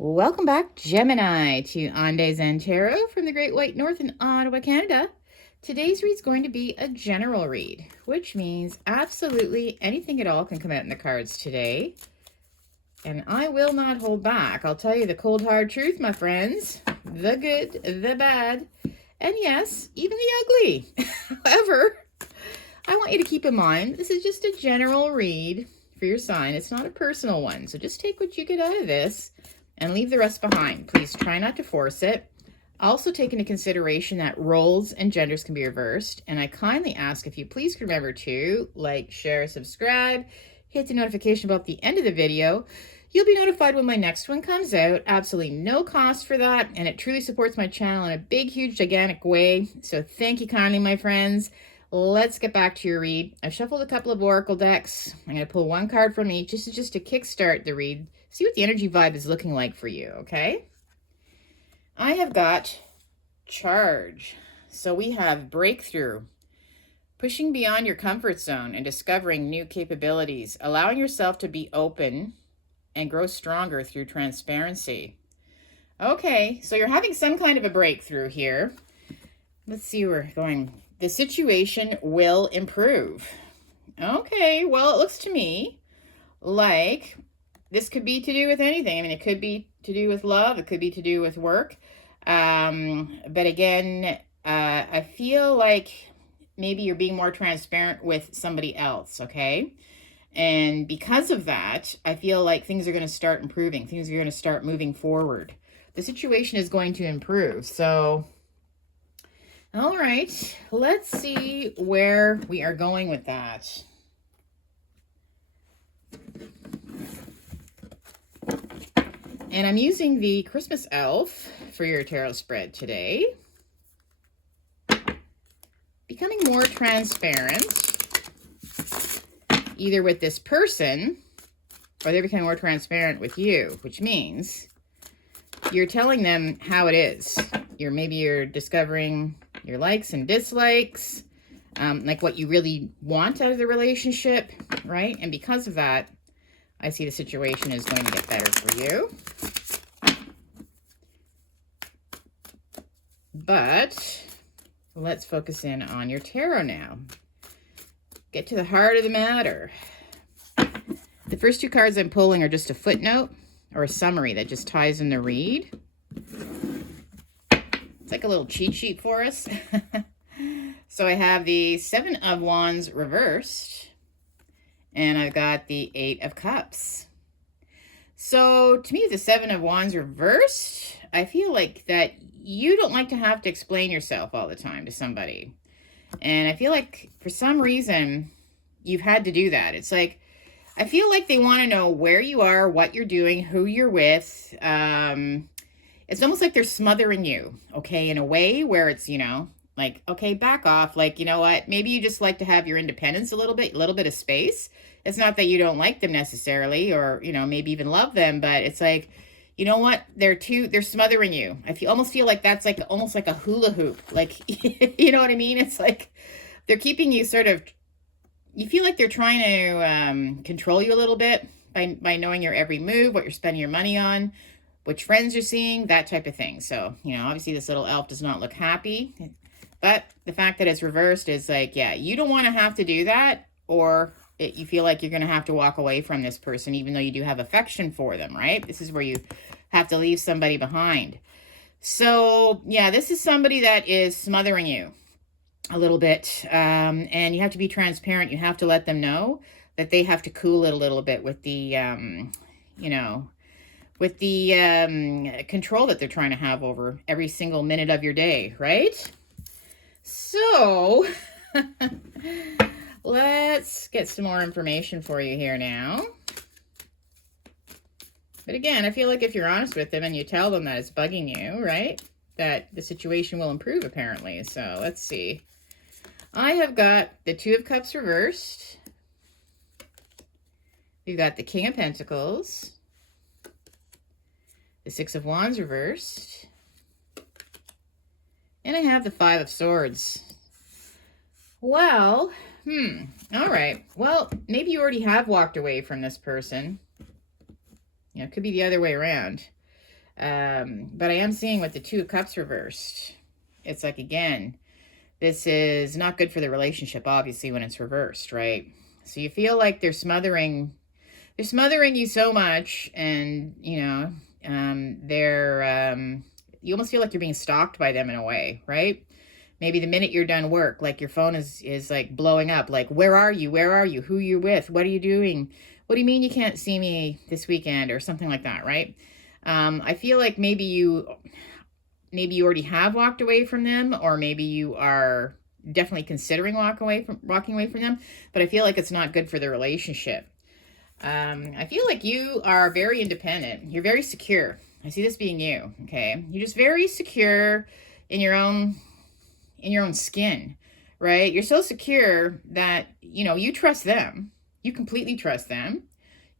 Welcome back, Gemini, to On Days and Tarot from the Great White North in Ottawa, Canada. Today's read's going to be a general read, which means absolutely anything at all can come out in the cards today. And I will not hold back. I'll tell you the cold, hard truth, my friends. The good, the bad, and yes, even the ugly. However, I want you to keep in mind, this is just a general read for your sign. It's not a personal one. So just take what you get out of this and leave the rest behind. Please try not to force it. Also take into consideration that roles and genders can be reversed. And I kindly ask if you please could remember to like, share, subscribe, hit the notification bell at the end of the video. You'll be notified when my next one comes out. Absolutely no cost for that. And it truly supports my channel in a big, huge, gigantic way. So thank you kindly, my friends. Let's get back to your read. I've shuffled a couple of oracle decks. I'm going to pull one card from each. This is just to kickstart the read. See what the energy vibe is looking like for you, okay? I have got charge. So we have breakthrough, pushing beyond your comfort zone and discovering new capabilities, allowing yourself to be open and grow stronger through transparency. Okay, so you're having some kind of a breakthrough here. Let's see where we're going. The situation will improve. Okay, well, it looks to me like this could be to do with anything. I mean, it could be to do with love. It could be to do with work. But again, I feel like maybe you're being more transparent with somebody else, okay? And because of that, I feel like things are going to start improving. Things are going to start moving forward. The situation is going to improve. So, all right, let's see where we are going with that. And I'm using the Christmas elf for your tarot spread today. Becoming more transparent, either with this person, or they're becoming more transparent with you, which means you're telling them how it is. Maybe you're discovering your likes and dislikes, like what you really want out of the relationship, right? And because of that, I see the situation is going to get better for you. But let's focus in on your tarot now. Get to the heart of the matter. The first two cards I'm pulling are just a footnote or a summary that just ties in the read. It's like a little cheat sheet for us. So I have the Seven of Wands reversed, and I've got the Eight of Cups. So to me, the Seven of Wands reversed, I feel like that you don't like to have to explain yourself all the time to somebody. And I feel like for some reason you've had to do that. It's like, I feel like they want to know where you are, what you're doing, who you're with. It's almost like they're smothering you, okay, in a way where it's, like, okay, back off. Like, you know what? Maybe you just like to have your independence a little bit of space. It's not that you don't like them necessarily, or, maybe even love them, but it's like, you know what? They're smothering you. Almost feel like that's like almost like a hula hoop. Like, you know what I mean? It's like they're keeping you you feel like they're trying to control you a little bit by knowing your every move, what you're spending your money on, which friends you're seeing, that type of thing. So, obviously this little elf does not look happy, but the fact that it's reversed is like, yeah, you don't want to have to do that, or you feel like you're going to have to walk away from this person, even though you do have affection for them, right? This is where you have to leave somebody behind. So, yeah, this is somebody that is smothering you a little bit, and you have to be transparent. You have to let them know that they have to cool it a little bit with the, control that they're trying to have over every single minute of your day, right? So, let's get some more information for you here now. But again, I feel like if you're honest with them and you tell them that it's bugging you, right, that the situation will improve apparently. So let's see. I have got the Two of Cups reversed. We've got the King of Pentacles. The Six of Wands reversed. And I have the Five of Swords. Well, all right. Well, maybe you already have walked away from this person. It could be the other way around. But I am seeing with the Two of Cups reversed, it's like, again, this is not good for the relationship, obviously, when it's reversed, right? So you feel like they're smothering you so much, and, you know, you almost feel like you're being stalked by them in a way, right? Maybe the minute you're done work, like your phone is like blowing up, like, where are you? Where are you? Who you with? What are you doing? What do you mean you can't see me this weekend, or something like that, right? I feel like maybe you already have walked away from them, or maybe you are definitely considering walking away from them, but I feel like it's not good for the relationship. I feel like you are very independent. You're very secure. I see this being you, okay? You're just very secure in your own skin, right? You're so secure that, you know, you trust them. You completely trust them.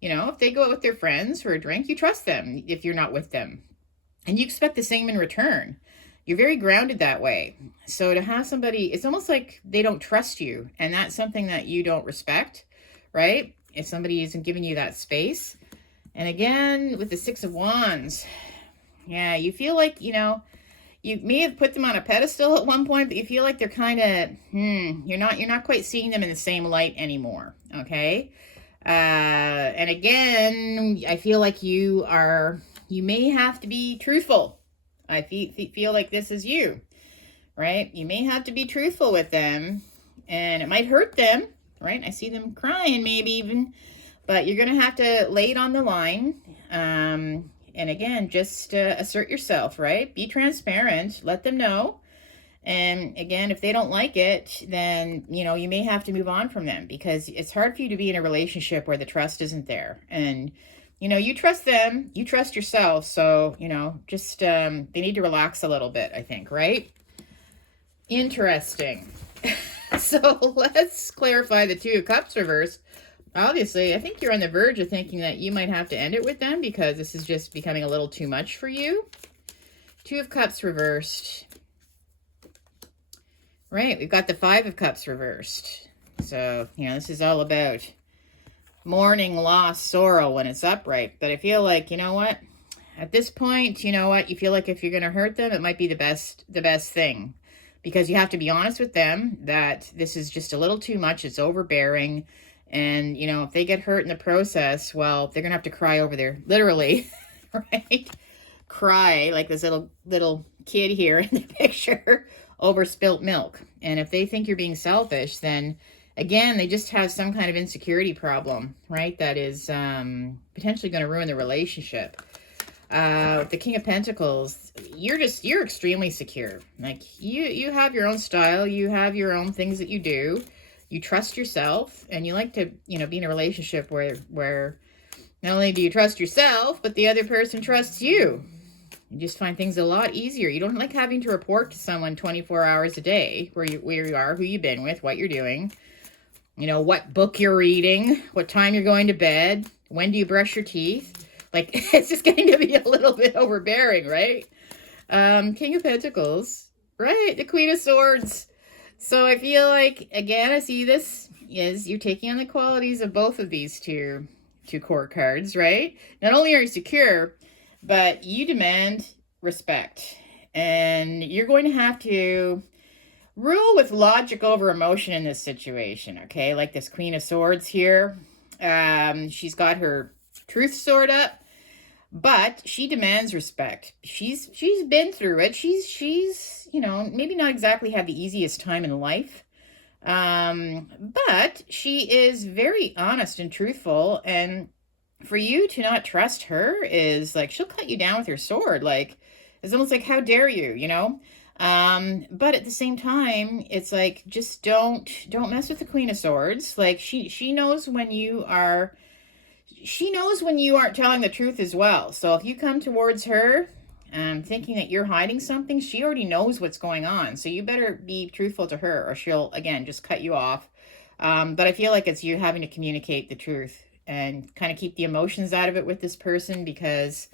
You know, if they go out with their friends for a drink, you trust them if you're not with them. And you expect the same in return. You're very grounded that way. So to have somebody, it's almost like they don't trust you. And that's something that you don't respect, right? If somebody isn't giving you that space. And again, with the Six of Wands, yeah, you feel like, you know, you may have put them on a pedestal at one point, but you feel like they're kind of, you're not quite seeing them in the same light anymore, okay? And again, I feel like you may have to be truthful. I feel like this is you, right? You may have to be truthful with them, and it might hurt them, right? I see them crying maybe even, but you're going to have to lay it on the line. And again, just assert yourself, right? Be transparent, let them know. And again, if they don't like it, then, you know, you may have to move on from them, because it's hard for you to be in a relationship where the trust isn't there. And, you know, you trust them, you trust yourself. So, you know, just, they need to relax a little bit, I think, right? Interesting. So let's clarify the Two of Cups reverse. Obviously, I think you're on the verge of thinking that you might have to end it with them, because this is just becoming a little too much for you. Two of Cups reversed. Right, we've got the Five of Cups reversed. So, you know, this is all about mourning, loss, sorrow when it's upright. But I feel like, you know what? At this point, you know what? You feel like if you're going to hurt them, it might be the best thing. Because you have to be honest with them that this is just a little too much. It's overbearing. And, you know, if they get hurt in the process, well, they're going to have to cry over there. Literally, right? Cry like this little kid here in the picture over spilt milk. And if they think you're being selfish, then again, they just have some kind of insecurity problem, right? That is potentially going to ruin the relationship. With the King of Pentacles, you're extremely secure. Like you have your own style, you have your own things that you do. You trust yourself, and you like to, you know, be in a relationship where not only do you trust yourself, but the other person trusts you. You just find things a lot easier. You don't like having to report to someone 24 hours a day where you are, who you've been with, what you're doing, you know, what book you're reading, what time you're going to bed, when do you brush your teeth. Like, it's just getting to be a little bit overbearing, right? King of Pentacles, right? The Queen of Swords. So I feel like, again, I see this is you're taking on the qualities of both of these two court cards, right? Not only are you secure, but you demand respect. And you're going to have to rule with logic over emotion in this situation, okay? Like this Queen of Swords here. She's got her truth sword up, but she demands respect. She's been through it. She's you know, maybe not exactly had the easiest time in life. But she is very honest and truthful, and for you to not trust her is like, she'll cut you down with her sword. Like, it's almost like, how dare you, you know? But at the same time, it's like, just don't mess with the Queen of Swords. Like, she knows when you aren't telling the truth as well. So if you come towards her thinking that you're hiding something, she already knows what's going on. So you better be truthful to her, or she'll, again, just cut you off. But I feel like it's you having to communicate the truth and kind of keep the emotions out of it with this person, because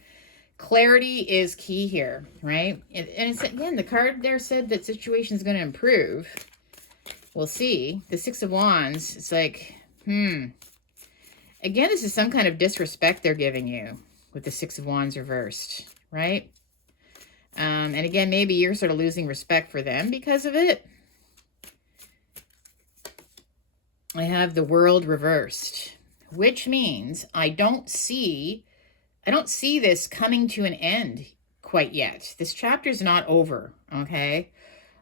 clarity is key here, right? And it's, again, the card there said that situation is going to improve. We'll see. The Six of Wands, it's like, again, this is some kind of disrespect they're giving you. with the Six of Wands reversed, right? And again, maybe you're sort of losing respect for them because of it. I have the World reversed, which means I don't see this coming to an end quite yet. This chapter is not over, okay?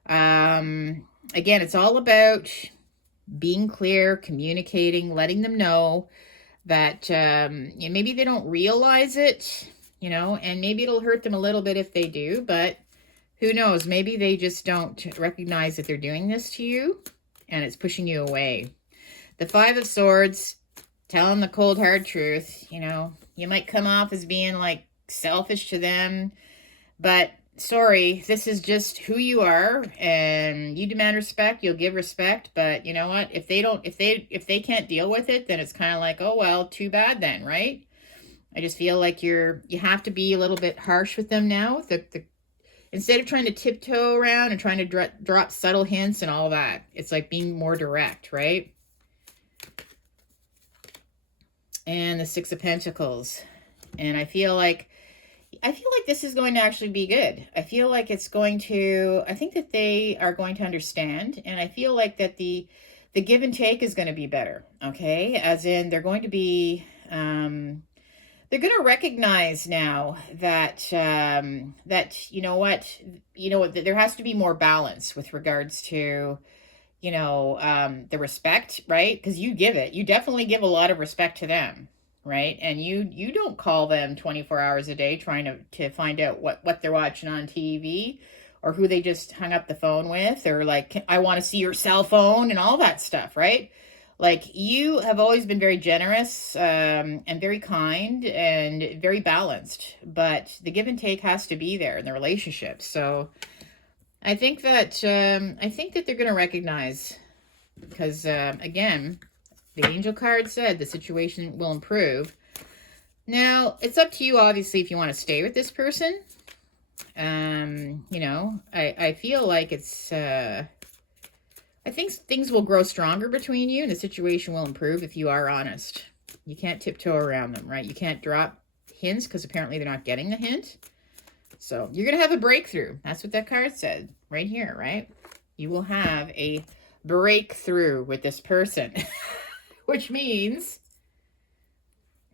Again, it's all about being clear, communicating, letting them know that maybe they don't realize it, and maybe it'll hurt them a little bit if they do, but who knows? Maybe they just don't recognize that they're doing this to you and it's pushing you away. The Five of Swords, tell them the cold, hard truth. You might come off as being like selfish to them, but sorry, this is just who you are, and you demand respect, you'll give respect, but you know what? If they can't deal with it, then it's kind of like, oh, well, too bad then, right? I just feel like you have to be a little bit harsh with them now. Instead of trying to tiptoe around and trying to drop subtle hints and all that, it's like being more direct, right? And the Six of Pentacles. And I feel like this is going to actually be good. I think that they are going to understand. And I feel like that the give and take is going to be better. Okay. As in they're going to be, they're going to recognize now that, there has to be more balance with regards to, the respect, right? Because you definitely give a lot of respect to them, right? And you don't call them 24 hours a day trying to find out what they're watching on TV or who they just hung up the phone with, or like, I want to see your cell phone and all that stuff, right? Like, you have always been very generous and very kind and very balanced, but the give and take has to be there in the relationship. So I think that they're going to recognize, because again, the angel card said the situation will improve. Now, it's up to you, obviously, if you want to stay with this person. I feel like I think things will grow stronger between you and the situation will improve if you are honest. You can't tiptoe around them, right? You can't drop hints because apparently they're not getting the hint. So you're going to have a breakthrough. That's what that card said right here, right? You will have a breakthrough with this person, which means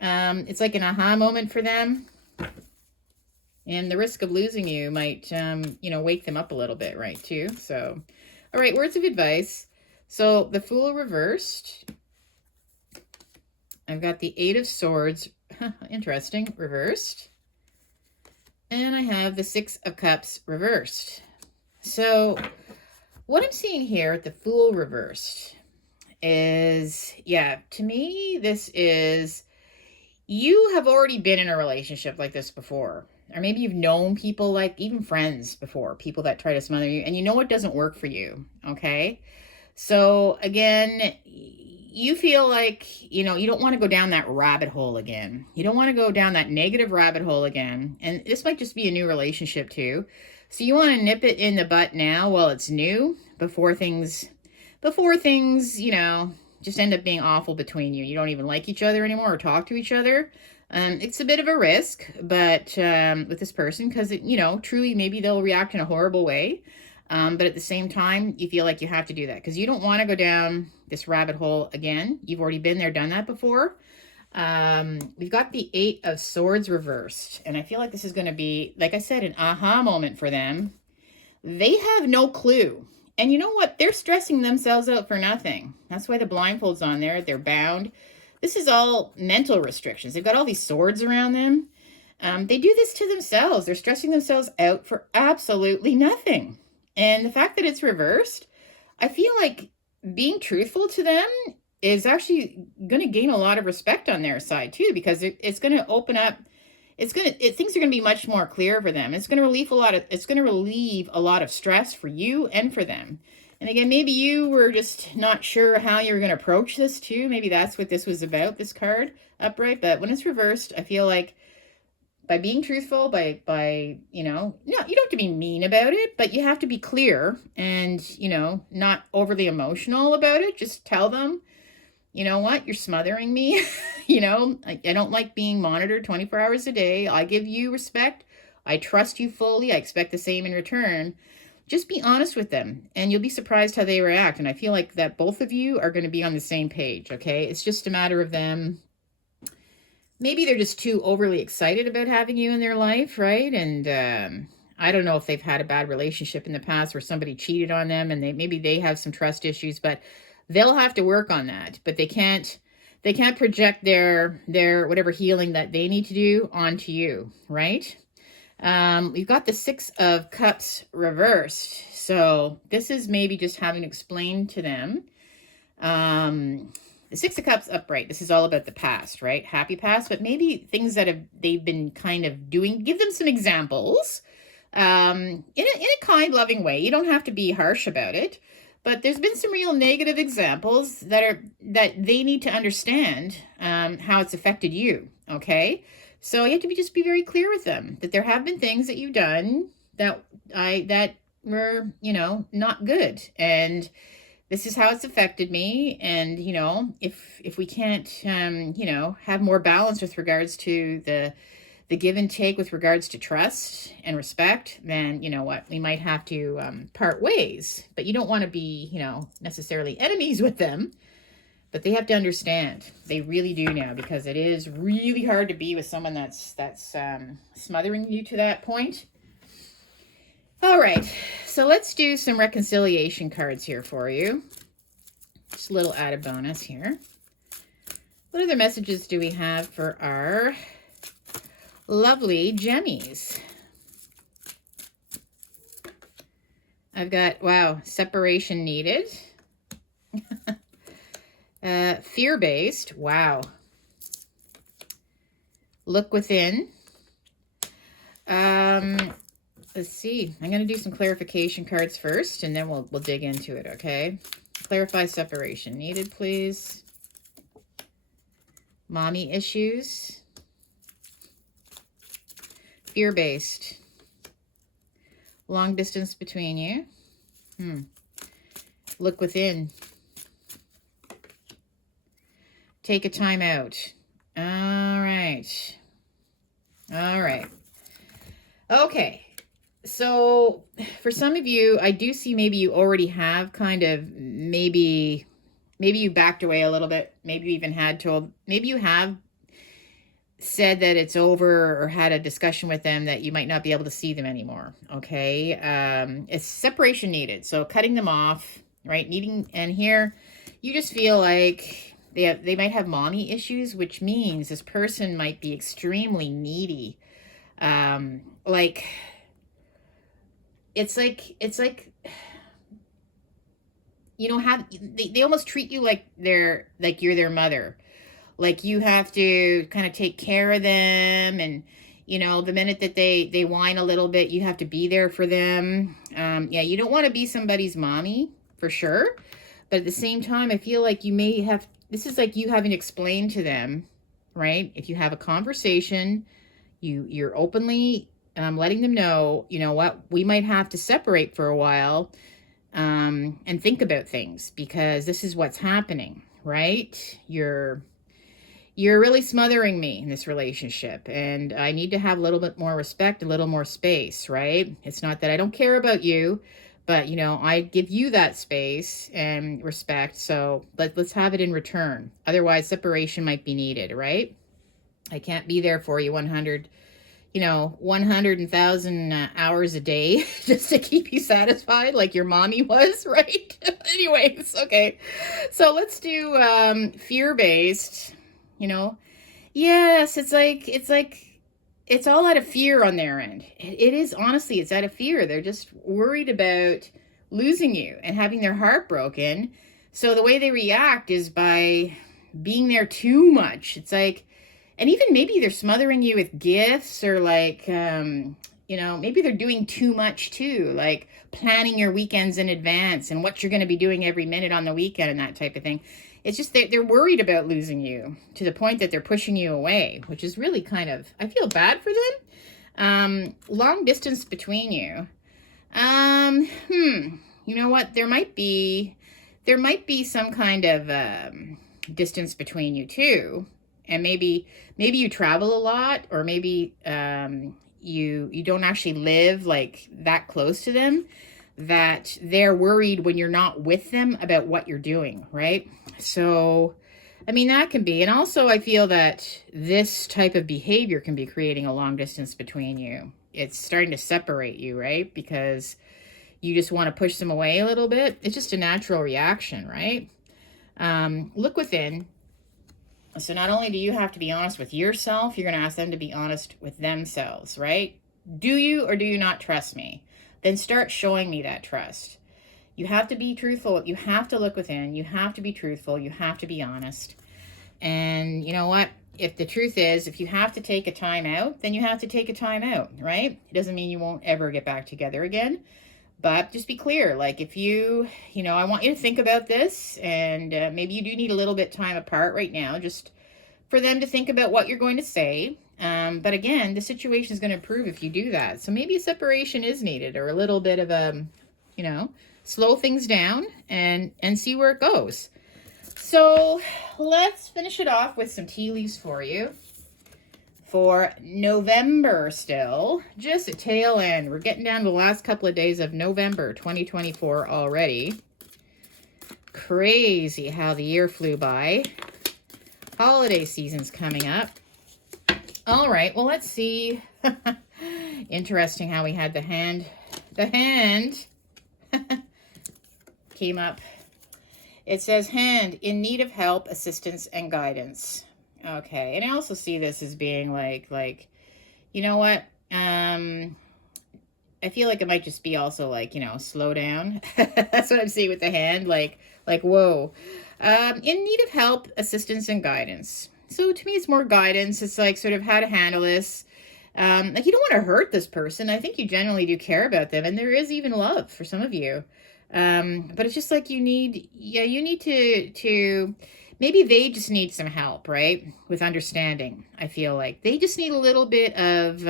it's like an aha moment for them. And the risk of losing you might, wake them up a little bit, right, too? So, all right, words of advice. So the Fool reversed. I've got the Eight of Swords, interesting, reversed. And I have the Six of Cups reversed. So what I'm seeing here at the Fool reversed is, to me, this is, you have already been in a relationship like this before. Or maybe you've known people, like even friends before, people that try to smother you, and you know it doesn't work for you, okay? So again, you feel like, you don't want to go down that rabbit hole again. You don't want to go down that negative rabbit hole again. And this might just be a new relationship too. So you want to nip it in the butt now while it's new, before things, just end up being awful between you. You don't even like each other anymore or talk to each other. It's a bit of a risk, but with this person, because, truly maybe they'll react in a horrible way. But at the same time, you feel like you have to do that because you don't want to go down this rabbit hole again. You've already been there, done that before. We've got the Eight of Swords reversed, and I feel like this is going to be, like I said, an aha moment for them. They have no clue. And you know what? They're stressing themselves out for nothing. That's why the blindfold's on there. They're bound. This is all mental restrictions. They've got all these swords around them. They do this to themselves. They're stressing themselves out for absolutely nothing. And the fact that it's reversed, I feel like being truthful to them is actually going to gain a lot of respect on their side too, because it's going to open up. Things are going to be much more clear for them. It's going to relieve a lot of stress for you and for them. And again, maybe you were just not sure how you were going to approach this too. Maybe that's what this was about, this card upright. But when it's reversed, I feel like by being truthful, no, you don't have to be mean about it, but you have to be clear and, not overly emotional about it. Just tell them, you know what? You're smothering me. You know, I don't like being monitored 24 hours a day. I give you respect. I trust you fully. I expect the same in return. Just be honest with them, and you'll be surprised how they react. And I feel like that both of you are going to be on the same page, okay? It's just a matter of them. Maybe they're just too overly excited about having you in their life, right? And I don't know if they've had a bad relationship in the past where somebody cheated on them, and maybe they have some trust issues, but they'll have to work on that. But they can't project their whatever healing that they need to do onto you, right? We've got the Six of Cups reversed. So this is maybe just having to explain to them. The Six of Cups upright. This is all about the past, right? Happy past, but maybe things that they've been kind of doing. Give them some examples in a kind, loving way. You don't have to be harsh about it. But there's been some real negative examples that they need to understand how it's affected you, okay? So you have to just be very clear with them that there have been things that you've done that were, you know, not good. And this is how it's affected me. And, you know, if we can't, you know, have more balance with regards to the give and take with regards to trust and respect, then you know what, we might have to part ways. But you don't want to be, you know, necessarily enemies with them, but they have to understand. They really do now, because it is really hard to be with someone that's smothering you to that point. All right, so let's do some reconciliation cards here for you. Just a little added bonus here. What other messages do we have for our lovely Gemmies? I've got, wow, separation needed. Fear-based, wow. Look within. Let's see. I'm going to do some clarification cards first, and then we'll dig into it, okay? Clarify separation needed, please. Mommy issues. Fear-based. Long distance between you. Look within. Take a time out. All right. All right. Okay. So for some of you, I do see maybe you already have kind of, maybe you backed away a little bit. Maybe you even maybe you have said that it's over, or had a discussion with them that you might not be able to see them anymore. Okay. It's separation needed. So cutting them off, right? And here you just feel like they might have mommy issues, which means this person might be extremely needy. Like, it's like, you know, they almost treat you like you're their mother. Like you have to kind of take care of them, and you know, the minute that they whine a little bit, you have to be there for them. Yeah, you don't want to be somebody's mommy for sure, but at the same time, I feel like you may have, this is like you having to explain to them, right? If you have a conversation, you're openly letting them know, you know what, we might have to separate for a while and think about things, because this is what's happening, right? You're really smothering me in this relationship, and I need to have a little bit more respect, a little more space, right? It's not that I don't care about you, but, you know, I give you that space and respect, so let's have it in return. Otherwise, separation might be needed, right? I can't be there for you 100,000 hours a day just to keep you satisfied like your mommy was, right? Anyways, okay. So let's do fear-based. You know, yes, it's all out of fear on their end. It is, honestly, it's out of fear. They're just worried about losing you and having their heart broken. So the way they react is by being there too much. It's like, and even maybe they're smothering you with gifts, or like, you know, maybe they're doing too much too, like planning your weekends in advance and what you're going to be doing every minute on the weekend and that type of thing. It's just they're worried about losing you to the point that they're pushing you away, which is really kind of, I feel bad for them. Long distance between you. You know what? There might be some kind of distance between you too. And maybe you travel a lot, or maybe you don't actually live like that close to them, that they're worried when you're not with them about what you're doing, right? So, I mean, that can be. And also, I feel that this type of behavior can be creating a long distance between you. It's starting to separate you, right? Because you just want to push them away a little bit. It's just a natural reaction, right? Look within. So not only do you have to be honest with yourself, you're going to ask them to be honest with themselves, right? Do you or do you not trust me? Then start showing me that trust. You have to be truthful. You have to look within. You have to be truthful. You have to be honest. And you know what? If the truth is, if you have to take a time out, then you have to take a time out, right? It doesn't mean you won't ever get back together again. But just be clear, like if I want you to think about this, and maybe you do need a little bit time apart right now, just for them to think about what you're going to say. But again, the situation is going to improve if you do that. So maybe a separation is needed, or a little bit of a, slow things down and see where it goes. So let's finish it off with some tea leaves for you. For November still, just a tail end. We're getting down to the last couple of days of November 2024 already. Crazy how the year flew by. Holiday season's coming up. All right, well, let's see. Interesting how we had the hand. The hand came up. It says, hand in need of help, assistance, and guidance. Okay, and I also see this as being like, you know what? I feel like it might just be also like, slow down. That's what I'm seeing with the hand, like, whoa. In need of help, assistance, and guidance. So to me, it's more guidance. It's like sort of how to handle this. Like you don't want to hurt this person. I think you generally do care about them, and there is even love for some of you. But it's just like you need to maybe they just need some help, right? With understanding. I feel like they just need a little bit of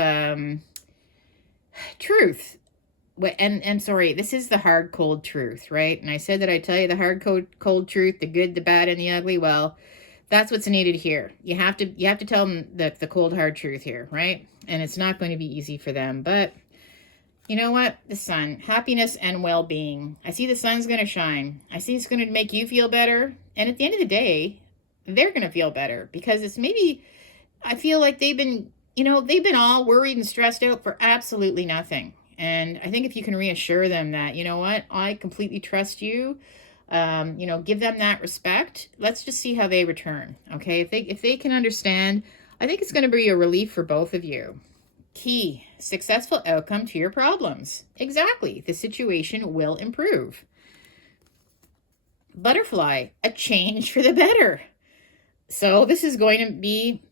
truth. And sorry, this is the hard, cold truth, right? And I said that I tell you the hard, cold truth, the good, the bad, and the ugly. Well, that's what's needed here. You have to tell them the cold, hard truth here, right? And it's not going to be easy for them, but you know what? The sun, happiness and well-being. I see the sun's going to shine. I see it's going to make you feel better. And at the end of the day, they're going to feel better because it's maybe, I feel like they've been all worried and stressed out for absolutely nothing. And I think if you can reassure them that, you know what, I completely trust you, give them that respect. Let's just see how they return. Okay. If they can understand, I think it's going to be a relief for both of you. Key, successful outcome to your problems. Exactly. The situation will improve. Butterfly, a change for the better. So this is going to be,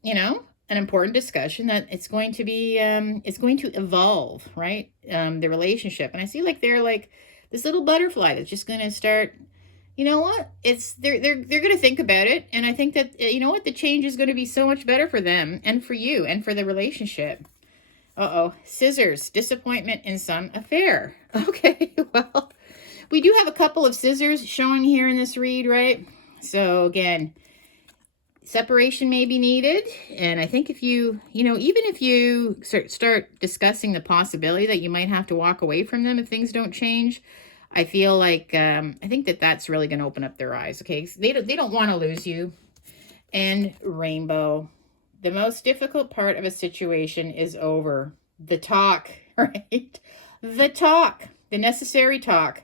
an important discussion that it's going to be, it's going to evolve, right? The relationship. And I see like they're like this little butterfly that's just going to start, you know what? They're going to think about it. And I think that, the change is going to be so much better for them and for you and for the relationship. Scissors, disappointment in some affair. Okay, well, we do have a couple of scissors showing here in this read, right? So again, separation may be needed. And I think if even if you start discussing the possibility that you might have to walk away from them if things don't change, I feel like, I think that's really going to open up their eyes, okay? They don't want to lose you. And rainbow. The most difficult part of a situation is over. The talk, right? The talk, the necessary talk.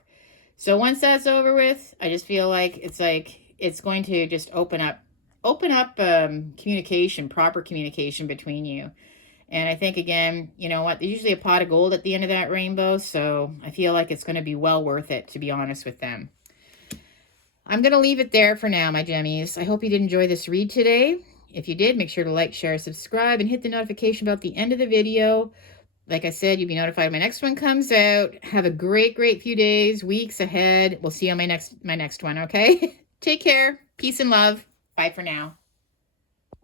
So once that's over with, I just feel like it's going to just open up communication, proper communication between you. And I think, again, you know what? There's usually a pot of gold at the end of that rainbow. So I feel like it's going to be well worth it, to be honest with them. I'm going to leave it there for now, my Gemmies. I hope you did enjoy this read today. If you did, make sure to like, share, subscribe, and hit the notification bell at the end of the video. Like I said, you'll be notified when my next one comes out. Have a great, great few days, weeks ahead. We'll see you on my next one, okay? Take care. Peace and love. Bye for now.